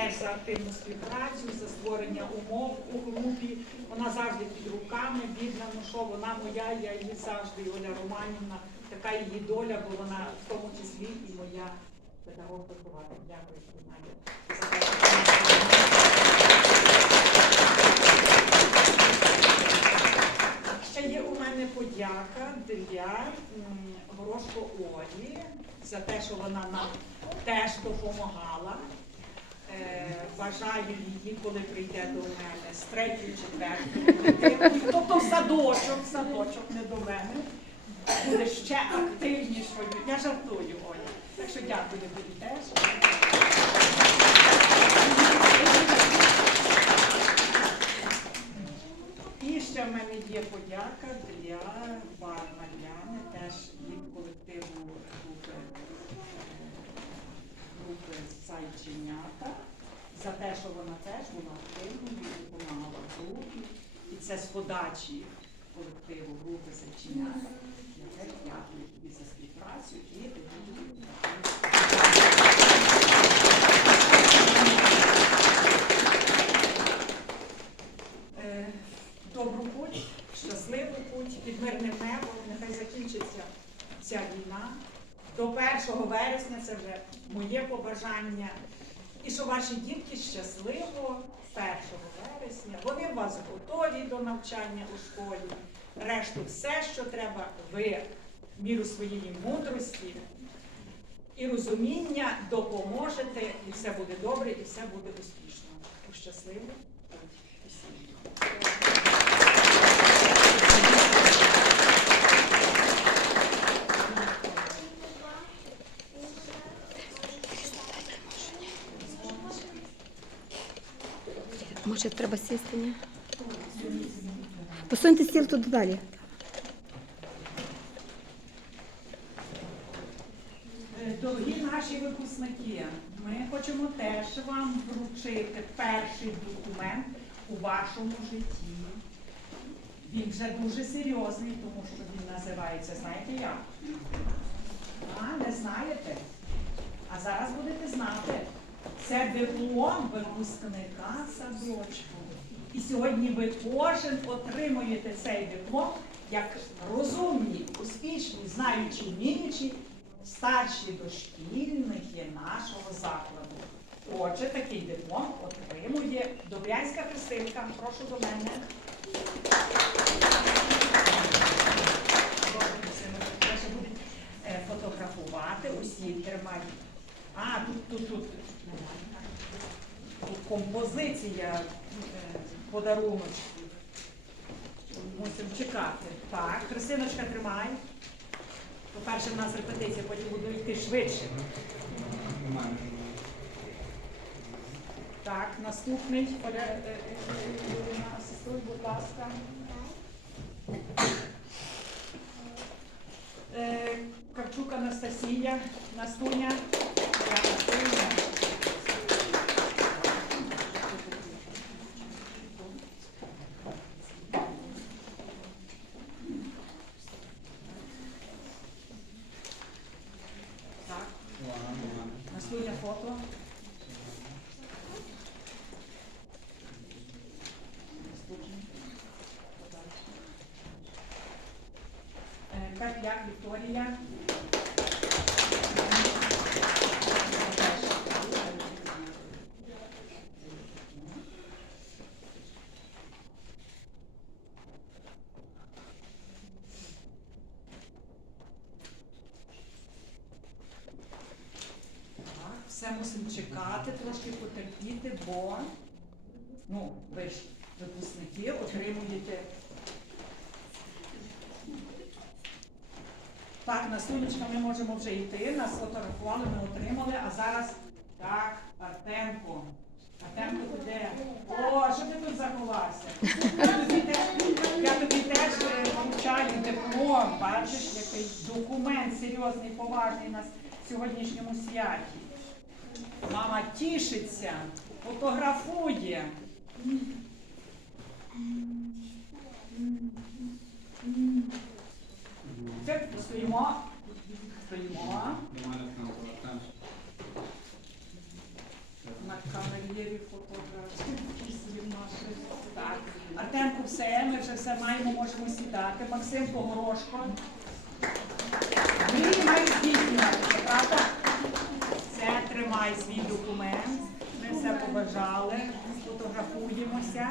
теж за активну співпрацю, за створення умов у групі. Вона завжди під руками, бідна, ну що вона моя, я її завжди, Оля Романівна, така її доля, бо вона в тому числі і моя педагог вихователь. Дякую, Ще є у мене подяка для Горошко Олі за те, що вона нам теж допомагала. Е, Бажаю її, коли прийде до мене з третьої, четвертої, тобто садочок, садочок не до мене, буде ще активнішою. Я жартую, Оля. Так що дякую тобі теж. І ще в мене є подяка для Барбаряни, теж від колективу групи, е, групи Зайченята, за те, що вона теж була активною, допомагала в групі. І це з подачі колективу групи Зайченята. Дякую за співпрацю і тобі. Е, добру путь, щасливу путь, під мирним небом, нехай закінчиться ця війна. До 1 вересня це вже моє побажання. І що ваші дітки щасливо 1 вересня. Вони у вас готові до навчання у школі. Решту все, що треба, ви міру своєї мудрості і розуміння допоможете, і все буде добре, і все буде успішно. Щасливо. Може, треба сісти, ні? Посуньте стіл туди далі. Е, Дорогі наші випускники, ми хочемо теж вам вручити перший документ у вашому житті. Він вже дуже серйозний, тому що він називається, знаєте як? А, не знаєте? А зараз будете знати. Це диплом випускника садочку. І сьогодні ви кожен отримуєте цей диплом як розумні, успішні, знаючі, вміючі старші дошкільники нашого закладу. Отже, такий диплом отримує Добрянська Христинка. Прошу до мене. Е, фотографувати усі тримають. А, тут, тут, тут. Композиція е, подаруночків. Мусимо чекати. Так, Христиночка, тримай. По-перше, в нас репетиція, потім буду йти швидше. Так, наступний. Е, е, асистуй, будь ласка. Кравчук Анастасія, Настуня. Настуня. Так. Настуня фото. Все мусимо чекати, трошки потерпіти, бо ну, ви ж випускники отримуєте. Так, на Настунечка, ми можемо вже йти, нас фотографували, ми отримали, а зараз так, Артемко. Артемко, ти де? О, що ти тут заховався? Я тобі теж, я тобі теж е, вручаю диплом, бачиш, який документ серйозний, поважний у нас в сьогоднішньому святі. Мама тішиться, фотографує. Все, стоїмо. Стоїмо. На камері фотографії нашої. Так. Артемку, все, ми вже все маємо, можемо сідати. Максим Погорошко. Мрії мають здійснюватися, правда? Тримай свій документ. Ми все побажали. Фотографуємося.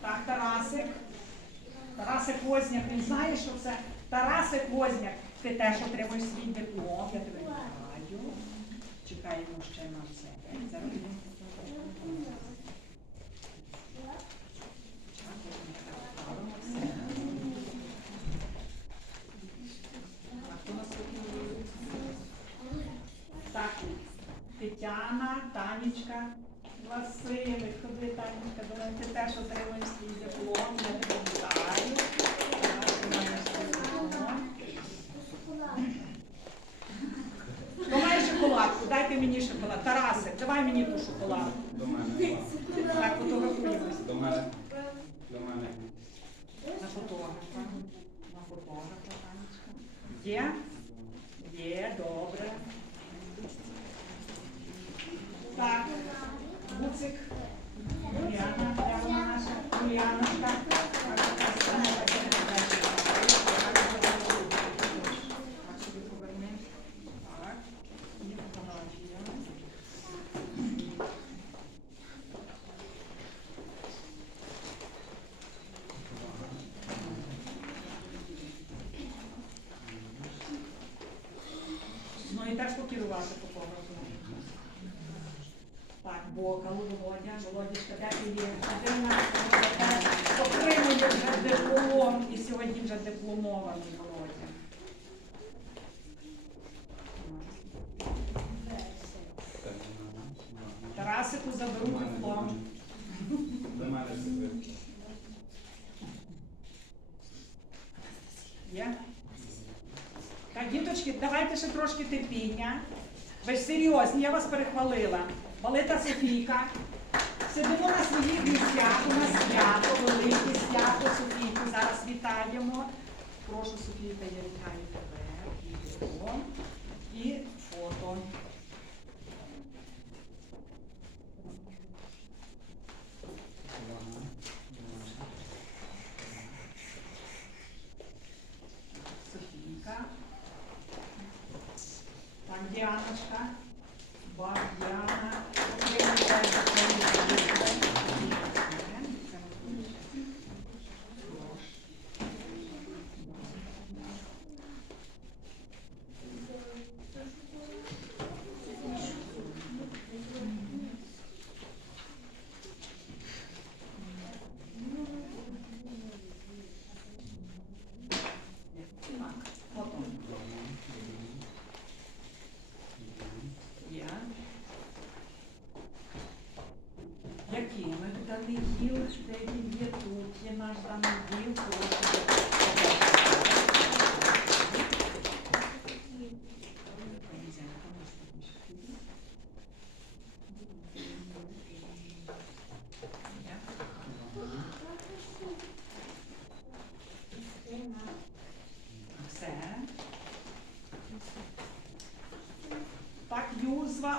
Так, Тарасик. Тарасик Возняк, він знає, що це Тарасик Возняк. Ти теж отримуєш свій диплом. Я тебе вітаю. Чекаємо ще на це. Зараз він А хто наступний? Так, Тетяна, Танечка, Василик, ходи, Танечка, до мене. ти теж отримуєш свій диплом, я тебе вітаю. Хто має шоколадку? Дайте мені шоколад. Тарасик, давай мені ту шоколадку. До мене. Так, фотографуємось. До мене. До мене. На фотографа. На фотографа, Танечка. Є? Є, добре. Так, Буцик. Уляна, прямо наша Уляна. Так, і фотографія. Ну і теж покерувати фотографом. Так, Бокал, Володя, Володячка, яка отримує вже диплом і сьогодні вже дипломований Володя. Тарасику заберу диплом. До мене. Є? Так, діточки, давайте ще трошки терпіння. Ви ж серйозні, я вас перехвалила. Балита Софійка. Сидимо на своїх місцях, у нас свято, велике свято Софійку. Зараз вітаємо. Прошу, Софійка, я вітаю тебе. Диплом, і фото. Софійка. Так, Діаночка.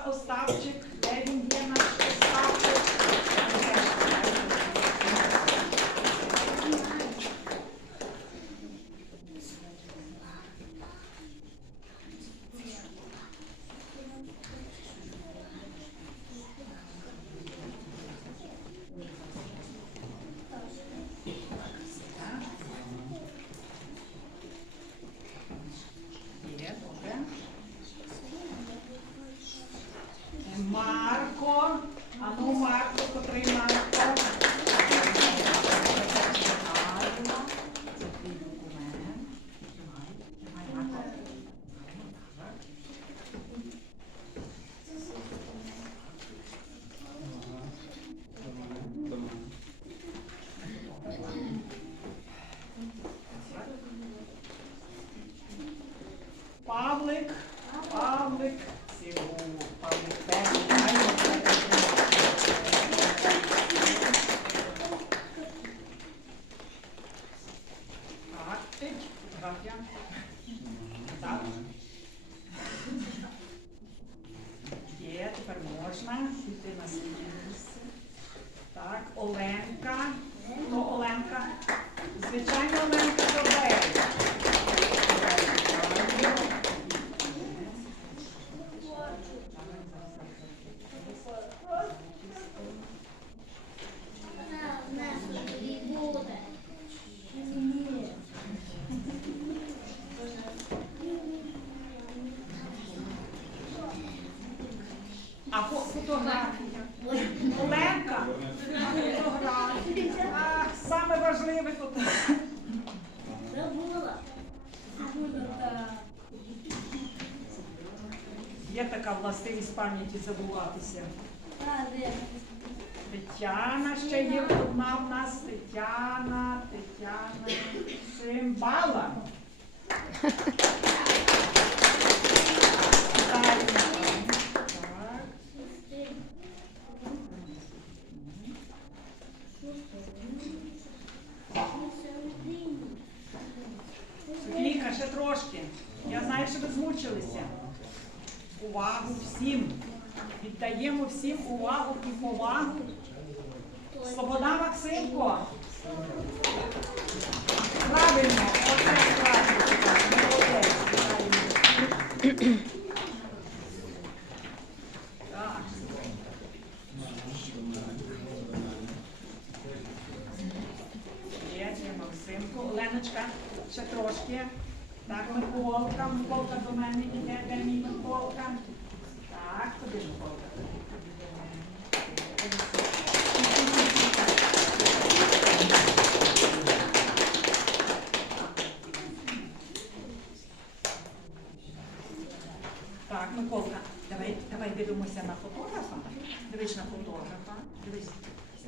os пам'яті забуватися. Тетяна ще є одна в нас. Тетяна, Тетяна. Симбала. Вітаю. Так. Софійка, ще трошки. Я знаю, що ви змучилися. Увагу всім. Віддаємо всім увагу і повагу. Свобода Максимко. Правильно, оце правильно. Молодець,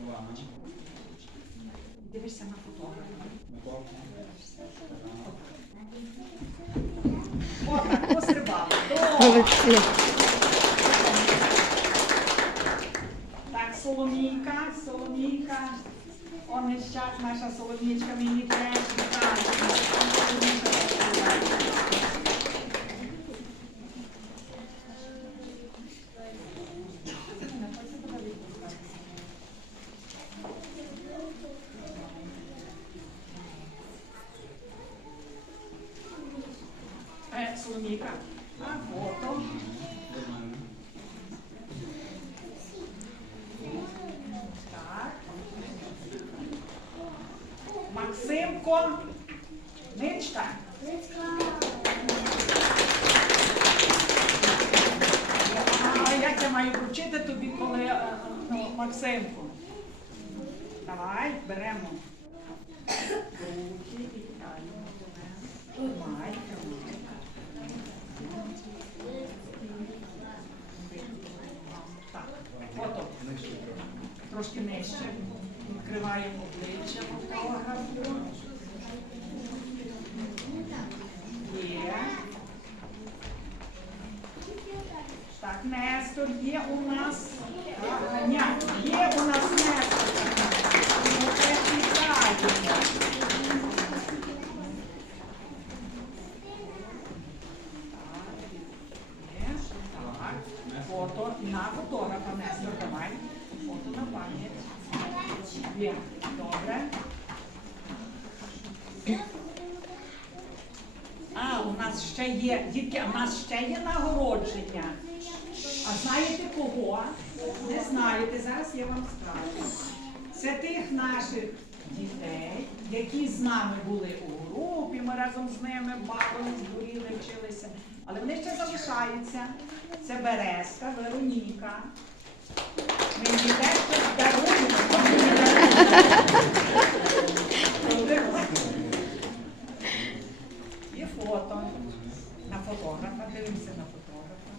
Увага. Дивишся на фотографа. Миколка. О, так, пострибали. Добре. Молодці. Так, Соломійка, Соломійка. Он із час наша Соломічка мені теж вітає. Соломійка, А фото. Так. Максимко. Ничка. А як я маю вручити тобі, коли е, ну, Максимку? Давай, беремо. Руки і правильно. Тримай, тримай. Так, фото. Трошки нижче. Відкриваємо обличчя фотографу. Є. Так, Нестор є у нас. Так, Ня, є у нас Нестор. Ми теж вітаємо. Так, є. Так, фото на фотографа Нестор, давай. Фото на пам'ять. Є, добре. А, у нас ще є, дітки, у нас ще є нагородження. А знаєте кого? Не знаєте, зараз я вам скажу. Це тих наших дітей, які з нами були у групі, ми разом з ними бавились, дуріли, вчилися. Але вони ще залишаються. Це Березка, Вероніка. Ми їм теж e foto, na fotógrafa, delícia na fotógrafa.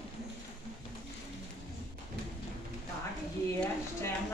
Tá, tak, hier, é stern